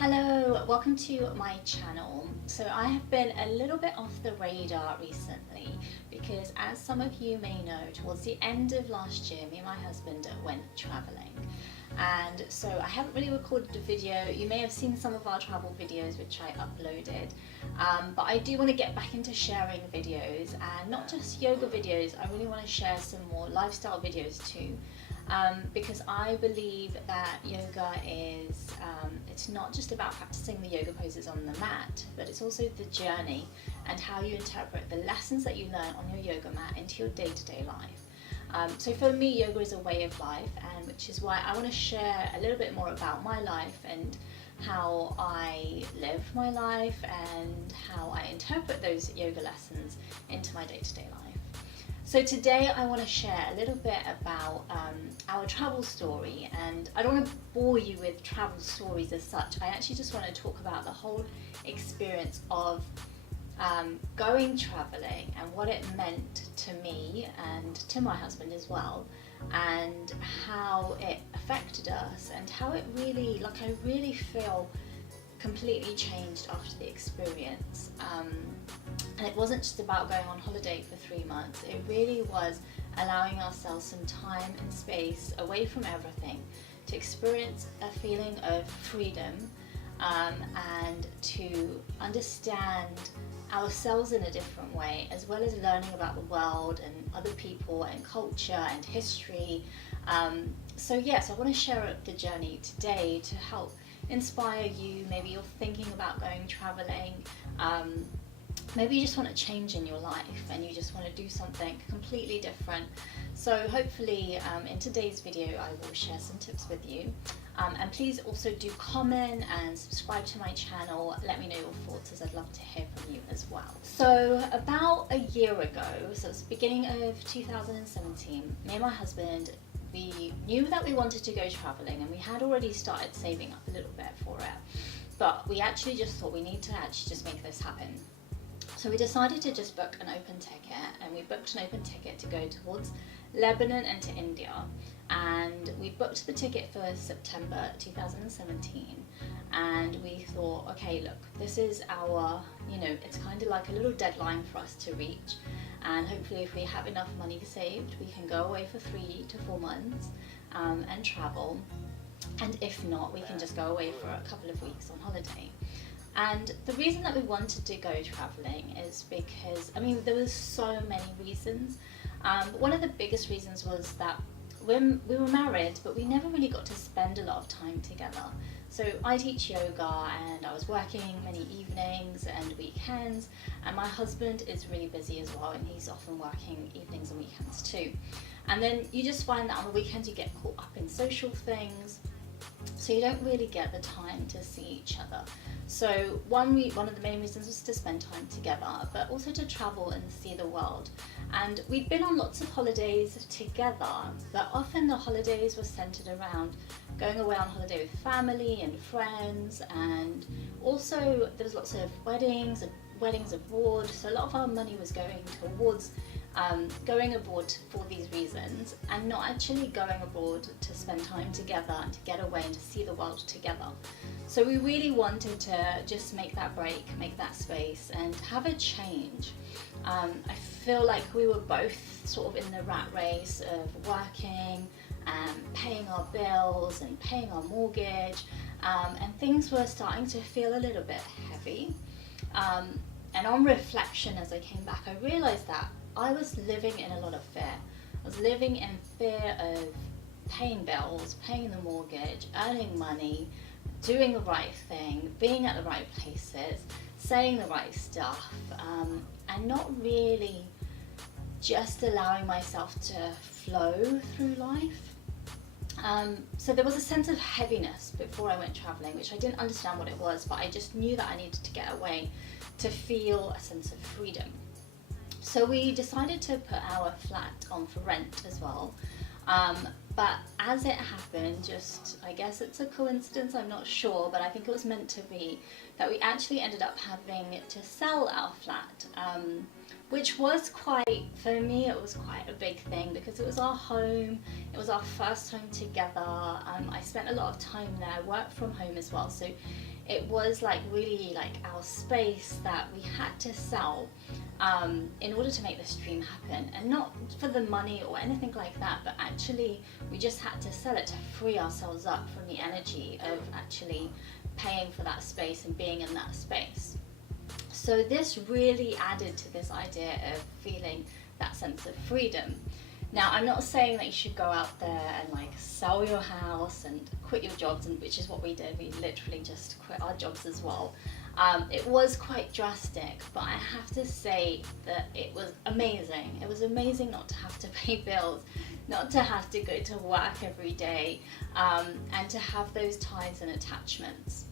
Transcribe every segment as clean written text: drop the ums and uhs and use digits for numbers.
Hello, welcome to my channel. So I have been a little bit off the radar recently because, as some of you may know, towards the end of last year me and my husband went travelling, and so I haven't really recorded a video. You may have seen some of our travel videos which I uploaded, but I do want to get back into sharing videos, and not just yoga videos. I really want to share some more lifestyle videos too. Because I believe that yoga is, it's not just about practicing the yoga poses on the mat, but it's also the journey and how you interpret the lessons that you learn on your yoga mat into your day-to-day life. So for me, yoga is a way of life, and which is why I want to share a little bit more about my life and how I live my life and how I interpret those yoga lessons into my day-to-day life. So today I want to share a little bit about our travel story, and I don't want to bore you with travel stories as such. I actually just want to talk about the whole experience of going traveling and what it meant to me and to my husband as well, and how it affected us, and how it really, I really feel completely changed after the experience. And it wasn't just about going on holiday for 3 months, it really was allowing ourselves some time and space away from everything to experience a feeling of freedom, and to understand ourselves in a different way, as well as learning about the world and other people and culture and history. So yes, I want to share the journey today to help inspire you. Maybe you're thinking about going traveling. Maybe you just want a change in your life and you just want to do something completely different. So hopefully in today's video I will share some tips with you. And please also do comment and subscribe to my channel. Let me know your thoughts, as I'd love to hear from you as well. So about a year ago, so it's the beginning of 2017, me and my husband, we knew that we wanted to go traveling, and we had already started saving up a little bit for it. But we actually just thought we need to actually just make this happen. So we decided to just book an open ticket, and we booked an open ticket to go towards Lebanon and to India. And we booked the ticket for September 2017, and we thought, okay, look, this is our, it's kind of like a little deadline for us to reach, and hopefully if we have enough money saved, we can go away for 3 to 4 months and travel, and if not, we can just go away for a couple of weeks on holiday. And the reason that we wanted to go traveling is because, there was so many reasons, but one of the biggest reasons was that when we were married, but we never really got to spend a lot of time together. So I teach yoga, and I was working many evenings and weekends, and my husband is really busy as well, and he's often working evenings and weekends too. And then you just find that on the weekends you get caught up in social things, so you don't really get the time to see each other. So one of the main reasons was to spend time together, but also to travel and see the world. And we'd been on lots of holidays together, but often the holidays were centered around going away on holiday with family and friends, and also there was lots of weddings abroad, so a lot of our money was going towards going abroad for these reasons, and not actually going abroad to spend time together and to get away and to see the world together. So we really wanted to just make that break, make that space, and have a change. I feel like we were both sort of in the rat race of working and paying our bills and paying our mortgage, and things were starting to feel a little bit heavy. And on reflection, as I came back, I realised that I was living in a lot of fear. I was living in fear of paying bills, paying the mortgage, earning money, doing the right thing, being at the right places, saying the right stuff, and not really just allowing myself to flow through life. So there was a sense of heaviness before I went traveling, which I didn't understand what it was, but I just knew that I needed to get away to feel a sense of freedom. So we decided to put our flat on for rent as well. But as it happened, I guess it's a coincidence, I'm not sure, but I think it was meant to be, that we actually ended up having to sell our flat which was quite, for me, it was quite a big thing because it was our home, it was our first home together. I spent a lot of time there, I worked from home as well, so it was like really like our space that we had to sell in order to make this dream happen, and not for the money or anything like that, but actually we just had to sell it to free ourselves up from the energy of actually paying for that space and being in that space. So this really added to this idea of feeling that sense of freedom. Now, I'm not saying that you should go out there and like sell your house and quit your jobs, and which is what we did. We literally just quit our jobs as well. It was quite drastic, but I have to say that it was amazing. It was amazing not to have to pay bills, not to have to go to work every day, and to have those ties and attachments.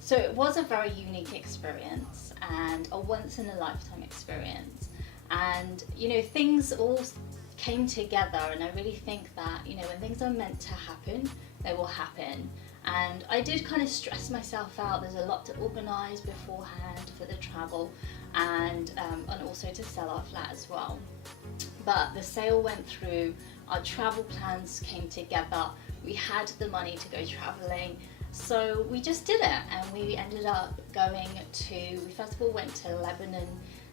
So it was a very unique experience and a once in a lifetime experience. And, you know, things all came together, and I really think that, you know, when things are meant to happen, they will happen. And I did kind of stress myself out. There's a lot to organise beforehand for the travel, and also to sell our flat as well. But the sale went through, our travel plans came together, we had the money to go travelling. So we just did it, and we ended up going to, we first of all went to Lebanon,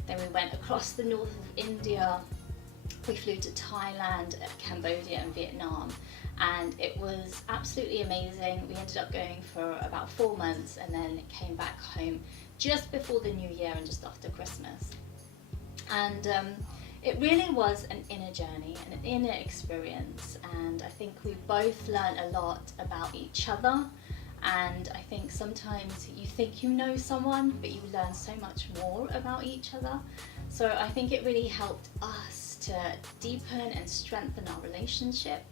then we went across the north of India, we flew to Thailand, Cambodia and Vietnam, and it was absolutely amazing. We ended up going for about 4 months and then came back home just before the new year and just after Christmas. And it really was an inner journey, an inner experience, and I think we both learned a lot about each other. And I think sometimes you think you know someone, but you learn so much more about each other. So I think it really helped us to deepen and strengthen our relationship.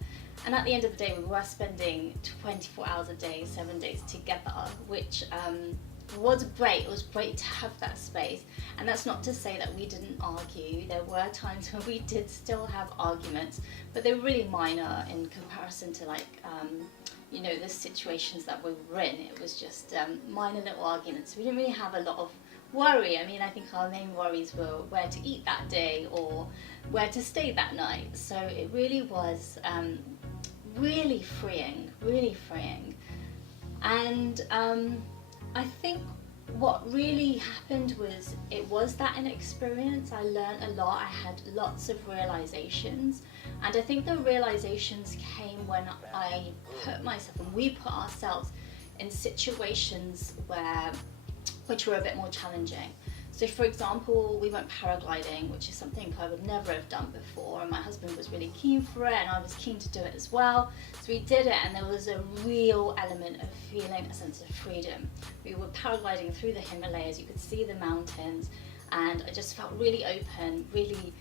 And at the end of the day, we were spending 24 hours a day, 7 days together, which was great. It was great to have that space. And that's not to say that we didn't argue. There were times where we did still have arguments, but they were really minor in comparison to like, you know, the situations that we were in. It was just minor little arguments. We didn't really have a lot of worry. I mean, I think our main worries were where to eat that day or where to stay that night. So it really was really freeing, really freeing. And I think what really happened was, it was that an experience. I learned a lot. I had lots of realizations, and I think the realizations came when I put myself, and we put ourselves in situations which were a bit more challenging. So for example, we went paragliding, which is something I would never have done before, and my husband was really keen for it, and I was keen to do it as well. So we did it, and there was a real element of feeling a sense of freedom. We were paragliding through the Himalayas, you could see the mountains, and I just felt really open, really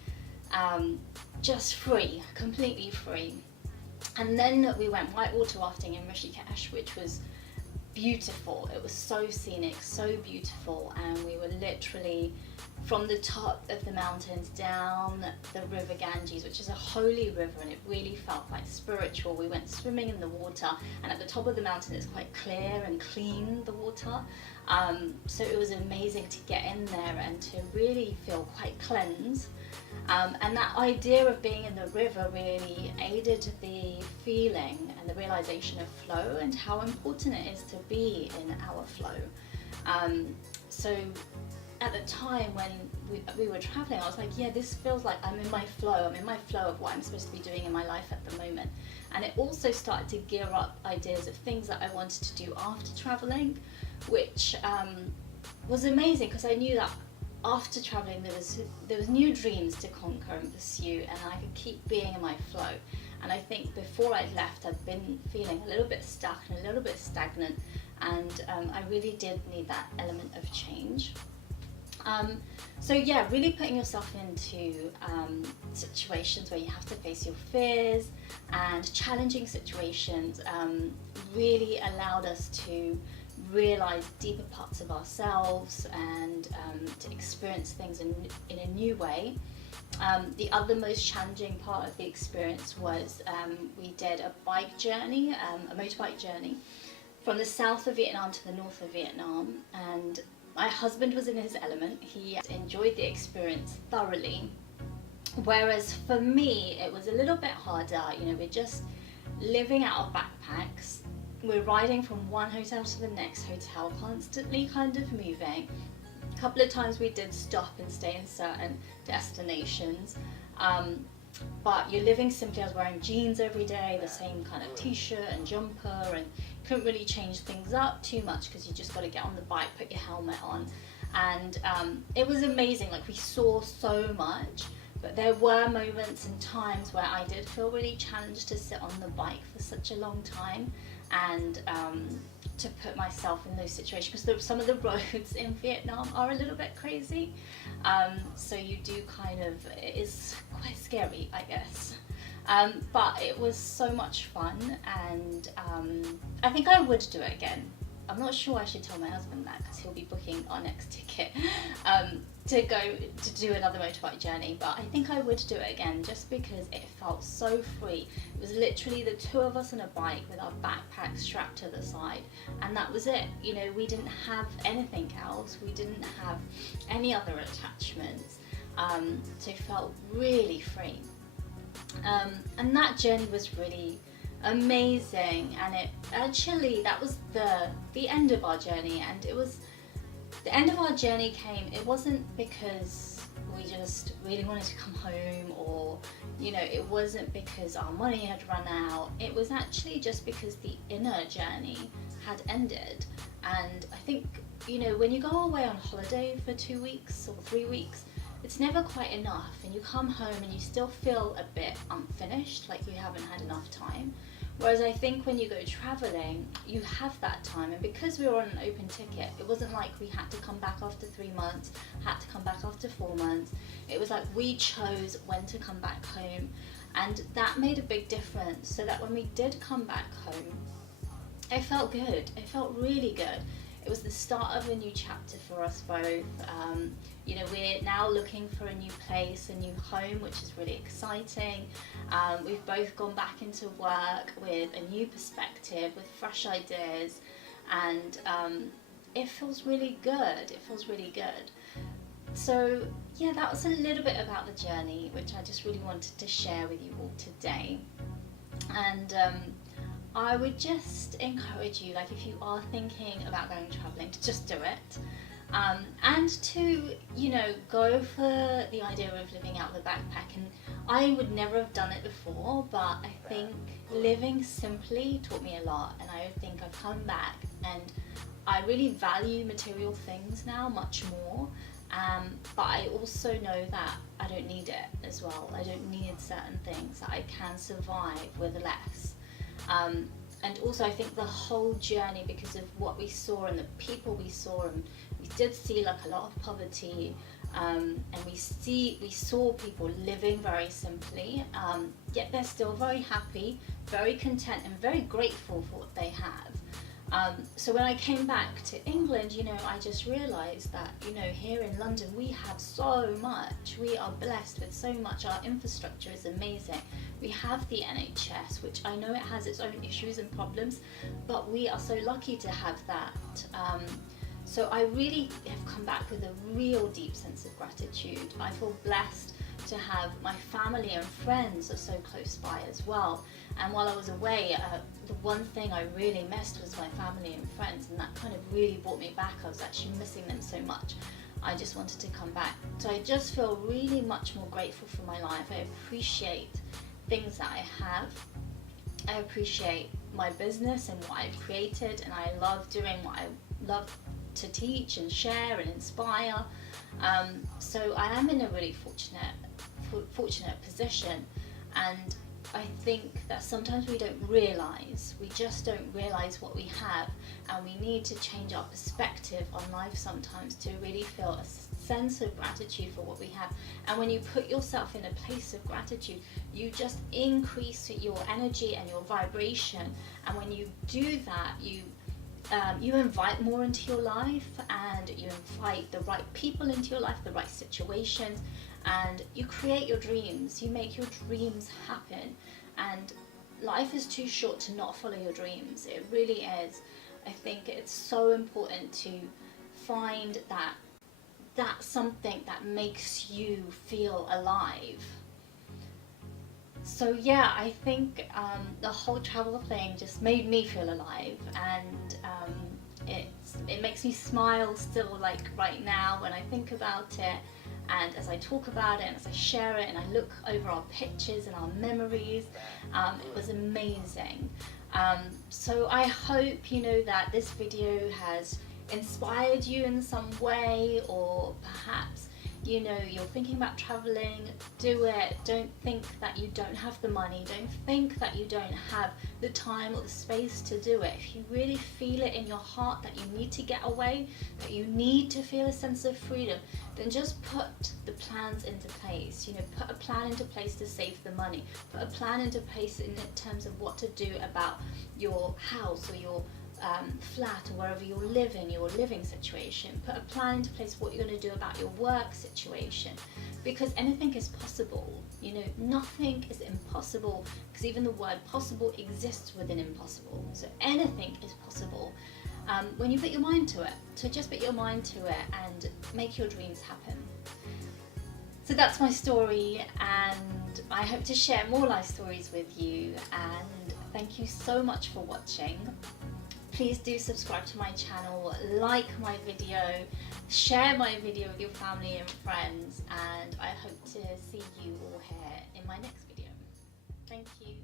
just free, completely free. And then we went whitewater rafting in Rishikesh, which was beautiful. It was so scenic, so beautiful, and we were literally from the top of the mountains down the river Ganges, which is a holy river, and it really felt quite spiritual. We went swimming in the water, and at the top of the mountain it's quite clear and clean, the water. So it was amazing to get in there and to really feel quite cleansed. And that idea of being in the river really aided the feeling and the realization of flow, and how important it is to be in our flow. So at the time when we were traveling, I was like, yeah, this feels like I'm in my flow. I'm in my flow of what I'm supposed to be doing in my life at the moment. And it also started to gear up ideas of things that I wanted to do after traveling, which was amazing, because I knew that after traveling there was new dreams to conquer and pursue, and I could keep being in my flow. And I think before I'd left, I'd been feeling a little bit stuck and a little bit stagnant, and I really did need that element of change. So yeah, really putting yourself into situations where you have to face your fears, and challenging situations really allowed us to realize deeper parts of ourselves, and to experience things in a new way. The other most challenging part of the experience was we did a bike journey, a motorbike journey from the south of Vietnam to the north of Vietnam, and My husband was in his element. He enjoyed the experience thoroughly. Whereas for me, it was a little bit harder. You know, we're just living out of backpacks. We're riding from one hotel to the next hotel, constantly kind of moving. A couple of times we did stop and stay in certain destinations. But you're living simply. I was wearing jeans every day, the same kind of t-shirt and jumper, and couldn't really change things up too much because you just got to get on the bike, put your helmet on. And it was amazing. Like, we saw so much, but there were moments and times where I did feel really challenged to sit on the bike for such a long time, and to put myself in those situations, because some of the roads in Vietnam are a little bit crazy. So you do kind of, it is quite scary, I guess. But it was so much fun, and I think I would do it again. I'm not sure I should tell my husband that, because he'll be booking our next ticket to go to do another motorbike journey, but I think I would do it again just because it felt so free. It was literally the two of us on a bike with our backpacks strapped to the side, and that was it. You know, we didn't have anything else, we didn't have any other attachments, so it felt really free. And that journey was really amazing, and it actually, that was the end of our journey. And it was the end of our journey it wasn't because we just really wanted to come home, or, you know, it wasn't because our money had run out. It was actually just because the inner journey had ended. And I think, you know, when you go away on holiday for 2 weeks or 3 weeks, it's never quite enough, and you come home and you still feel a bit unfinished, like you haven't had enough time. Whereas I think when you go travelling, you have that time, and because we were on an open ticket, it wasn't like we had to come back after 3 months, had to come back after 4 months. It was like we chose when to come back home, and that made a big difference, so that when we did come back home, it felt good. It felt really good. It was the start of a new chapter for us both. You know, we're now looking for a new place, a new home, which is really exciting. We've both gone back into work with a new perspective, with fresh ideas, and it feels really good. It feels really good. So yeah, that was a little bit about the journey, which I just really wanted to share with you all today. And I would just encourage you, like, if you are thinking about going travelling, to just do it. And to, you know, go for the idea of living out the backpack. And I would never have done it before, but I think living simply taught me a lot, and I think I've come back and I really value material things now much more. But I also know that I don't need it as well. I don't need certain things, that I can survive with less. And also I think the whole journey, because of what we saw and the people we saw, and we did see like a lot of poverty, and we saw people living very simply, yet they're still very happy, very content, and very grateful for what they have. So when I came back to England, you know, I just realised that, you know, here in London we have so much. We are blessed with so much. Our infrastructure is amazing. We have the NHS, which I know it has its own issues and problems, but we are so lucky to have that. So I really have come back with a real deep sense of gratitude. I feel blessed to have my family and friends are so close by as well. And while I was away, the one thing I really missed was my family and friends, and that kind of really brought me back. I was actually missing them so much. I just wanted to come back. So I just feel really much more grateful for my life. I appreciate things that I have. I appreciate my business and what I've created, and I love doing what I love to teach and share and inspire. So I am in a really fortunate position, and I think that sometimes we just don't realise what we have, and we need to change our perspective on life sometimes to really feel a sense of gratitude for what we have. And when you put yourself in a place of gratitude, you just increase your energy and your vibration, and when you do that, you invite more into your life, and you invite the right people into your life, the right situations, and you create your dreams. You make your dreams happen, and life is too short to not follow your dreams. It really is. I think it's so important to find that that's something that makes you feel alive. So yeah, I think the whole travel thing just made me feel alive, and it makes me smile still, like right now when I think about it, and as I talk about it and as I share it and I look over our pictures and our memories. It was amazing. So I hope that this video has inspired you in some way, or perhaps you're thinking about traveling. Do it. Don't think that you don't have the money. Don't think that you don't have the time or the space to do it. If you really feel it in your heart that you need to get away, that you need to feel a sense of freedom, then just put the plans into place. Put a plan into place to save the money. Put a plan into place in terms of what to do about your house or your flat, or wherever you're living, your living situation. Put a plan into place what you're going to do about your work situation, because anything is possible. Nothing is impossible, because even the word possible exists within impossible. So anything is possible when you put your mind to it. So just put your mind to it and make your dreams happen. So that's my story, and I hope to share more life stories with you, and thank you so much for watching. Please do subscribe to my channel, like my video, share my video with your family and friends, and I hope to see you all here in my next video. Thank you.